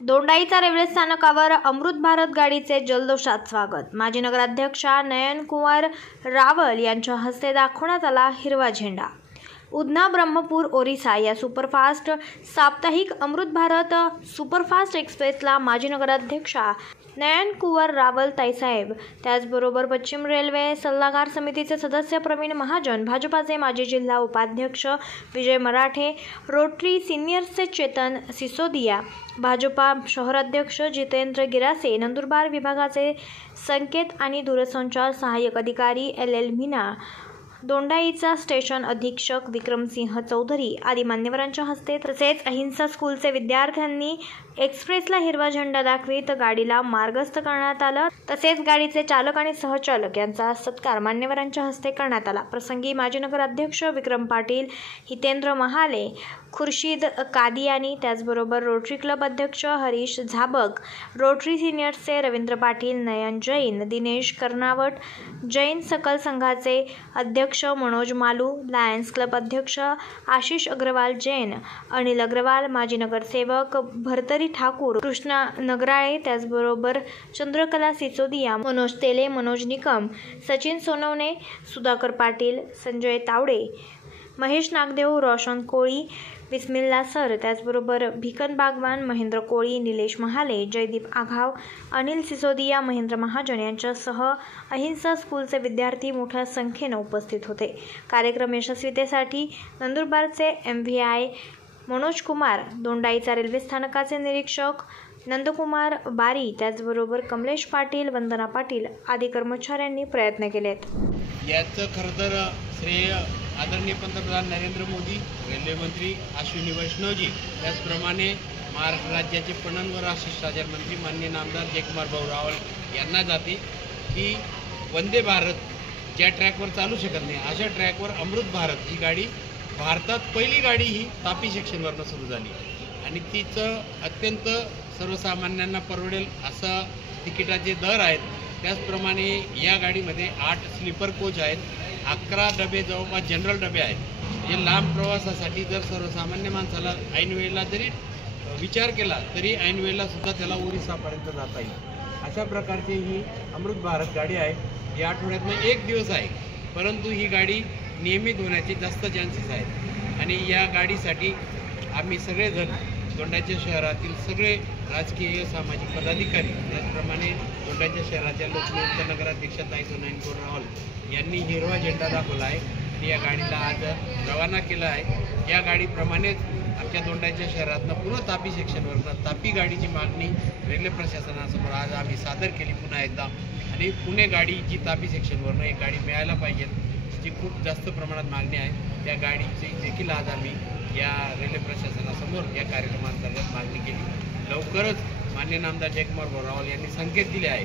Dondaicha railway स्थानकावर अमृत भारत गाडीचे जल्लोषात स्वागत। माजी नगराध्यक्षा नयन कुमार रावल यांच्या हस्ते दाखवण्यात आला हिरवा झेंडा। उधना ब्रह्मपूर ओरिसा या सुपरफास्ट साप्ताहिक अमृत भारत सुपरफास्ट एक्सप्रेसला माजी नगराध्यक्षा नयन कुमार रावल ताईसाहेब, त्याचबरोबर पश्चिम रेल्वे सल्लागार समितीचे सदस्य प्रवीण महाजन, भाजपाचे माजी जिल्हा उपाध्यक्ष विजय मराठे, रोटरी सिनियर्सचे चेतन सिसोदिया, भाजपा शहराध्यक्ष जितेंद्र गिरासे, नंदुरबार विभागाचे संकेत आणि दूरसंचार सहाय्यक अधिकारी LL मीना, दोंडाईचा स्टेशन अधीक्षक विक्रमसिंह चौधरी आदी मान्यवरांच्या हस्ते तसेच अहिंसा स्कूलचे विद्यार्थ्यांनी एक्सप्रेसला हिरवा झेंडा दाखवित गाडीला मार्गस्थ करण्यात आलं। तसेच गाडीचे चालक आणि सहचालक यांचा सत्कार मान्यवरांच्या हस्ते करण्यात आला। प्रसंगी माजी नगराध्यक्ष विक्रम पाटील, हितेंद्र महाले, खुर्शीद कादियानी, त्याचबरोबर रोटरी क्लब अध्यक्ष हरीश झाबक, रोटरी सिनियर्सचे रवींद्र पाटील, नयन जैन, दिनेश कर्नावट, जैन सकल संघाचे अध्यक्ष मनोज मालू, लायन्स क्लब अध्यक्ष आशिष अग्रवाल जैन, अनिल अग्रवाल, माजी नगरसेवक भरतरी ठाकूर, कृष्णा नगराळे, त्याचबरोबर चंद्रकला सिसोदिया, मनोज तेले, मनोज निकम, सचिन सोनवणे, सुधाकर पाटील, संजय तावडे, महेश नागदेव, रोशन कोळी, बिस्मिल्ला सर, त्याचबरोबर भिकन बागवान, महेंद्र कोळी, निलेश महाले, जयदीप आघाव, अनिल सिसोदिया, महेंद्र महाजन यांच्यासह अहिंसा स्कूलचे विद्यार्थी मोठ्या संख्येने उपस्थित होते। कार्यक्रम यशस्वीतेसाठी नंदुरबारचे MVI मनोज कुमार, दोंडाईचा रेल्वे स्थानकाचे निरीक्षक नंदकुमार बारी, त्याचबरोबर कमलेश पाटील, वंदना पाटील आदी कर्मचाऱ्यांनी प्रयत्न केलेत। याचं खरं तर श्रेय आदरणीय पंतप्रधान नरेंद्र मोदी, रेल्वे मंत्री अश्विनी वैष्णवजी, त्याचप्रमाणे महाराष्ट्र राज्याचे पणन व राष्ट्रीय राज्यमंत्री माननीय नामदार जयकुमार भाऊ रावल यांना जाते की वंदे भारत ज्या ट्रॅकवर चालू शकत नाही अशा ट्रॅकवर अमृत भारत ही गाडी भारतात पहिली गाडी ही तापी सेक्शनवरनं सुरू झाली आणि तिचं अत्यंत सर्वसामान्यांना परवडेल असं तिकिटाचे दर आहेत। त्याचप्रमाणे या गाडीमध्ये 8 स्लीपर कोच आहेत, 11 डबे जवळपास जनरल डबे आहेत। जे लांब प्रवासासाठी जर सर्वसामान्य माणसाला ऐनवेळेला जरी विचार केला तरी ऐनवेळेला सुद्धा त्याला ओरिसापर्यंत जाता येईल अशा प्रकारची ही अमृत भारत गाडी आहे। या आठवड्यातनं 1 दिवस आहे, परंतु ही गाडी नियमित होण्याचे जास्त चान्सेस आहेत आणि या गाडीसाठी आम्ही सगळेजण दोंडाच्या शहरातील सगळे राजकीय सामाजिक पदाधिकारी, त्याचप्रमाणे दोंडाच्या शहराच्या लोकनियुक्त नगराध्यक्ष नयन कुमार रावल यांनी हिरवा झेंडा दाखवला आहे आणि या गाडीला आज रवाना केलं आहे। या गाडीप्रमाणेच आमच्या दोंडाच्या शहरातनं पुन्हा तापी सेक्शनवरनं तापी गाडीची मागणी रेल्वे प्रशासनासमोर आज आम्ही सादर केली पुन्हा एकदा आणि पुणे गाडी जी तापी सेक्शनवरनं एक गाडी मिळायला पाहिजे, जी खूप जास्त प्रमाणात मागणी आहे, त्या गाडीची देखील आज आम्ही या रेल्वे प्रशासनासमोर या कार्यक्रमांतर्गत मागणी केली। लवकरच माननीय नामदार जयकुमार भाऊ रावल यांनी संकेत दिले आहे,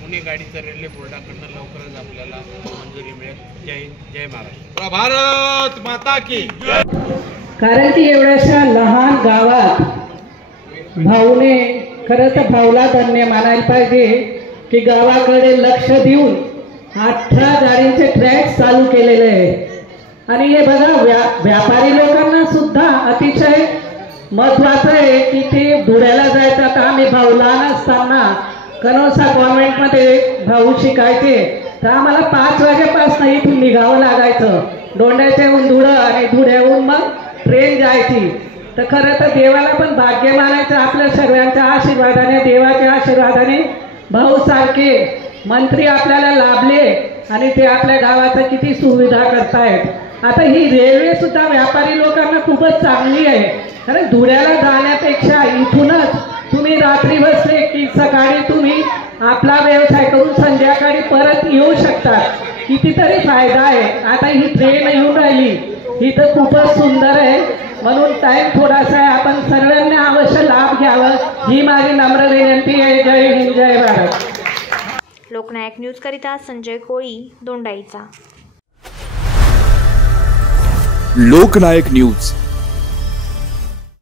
पुणे गाडीचं रेल्वे बोर्डाकडनं लवकरच आपल्याला मंजुरी मिळेल। जय हिंद, जय महाराष्ट्र, भारत माता की जय। कारण की एवढ्याशा लहान गावात भाऊने खरं तर भाऊला धन्य मानायला पाहिजे की गावाकडे लक्ष देऊन 18 गाडींचे ट्रॅक चालू केलेले आहे आणि हे बघा व्यापारी लोकांना सुद्धा अतिशय महत्त्वाचं आहे की ते धुळ्याला जायचं। आता आम्ही भाऊ लहान असताना कनोसा कॉन्व्हेंटमध्ये भाऊ शिकायचे तर आम्हाला 5 वाजेपासून इथून निघावं लागायचं, दोंड्याच्याहून धुळं आणि धुळ्याहून मग ट्रेन जायची। तर खरं तर देवाला पण भाग्य मानायचं, आपल्या सर्वांच्या आशीर्वादाने, देवाच्या आशीर्वादाने भाऊ सारखे मंत्री आपल्याला लाभले आणि ते आपल्या गावाचं किती सुविधा करतायत। आता ही रेल्वे सुद्धा व्यापारी लोकांना खूपच चांगली आहे, कारण धुळ्याला जाण्यापेक्षा इथूनच तुम्ही रात्री बसले की सकाळी तुम्ही आपला व्यवसाय करून संध्याकाळी परत येऊ शकता, कितीतरी फायदा आहे। आता ही ट्रेन येऊन राहिली ही तर खूपच सुंदर आहे, म्हणून टाइम थोडासा आहे, आपण सर्वांनी अवश्य लाभ घ्यावा ही माझी नम्र विनंती आहे। जय हिंद, जय भारत। लोकनायक न्यूज करिता संजय कोळी, दोंडाईचा। लोकनायक न्यूज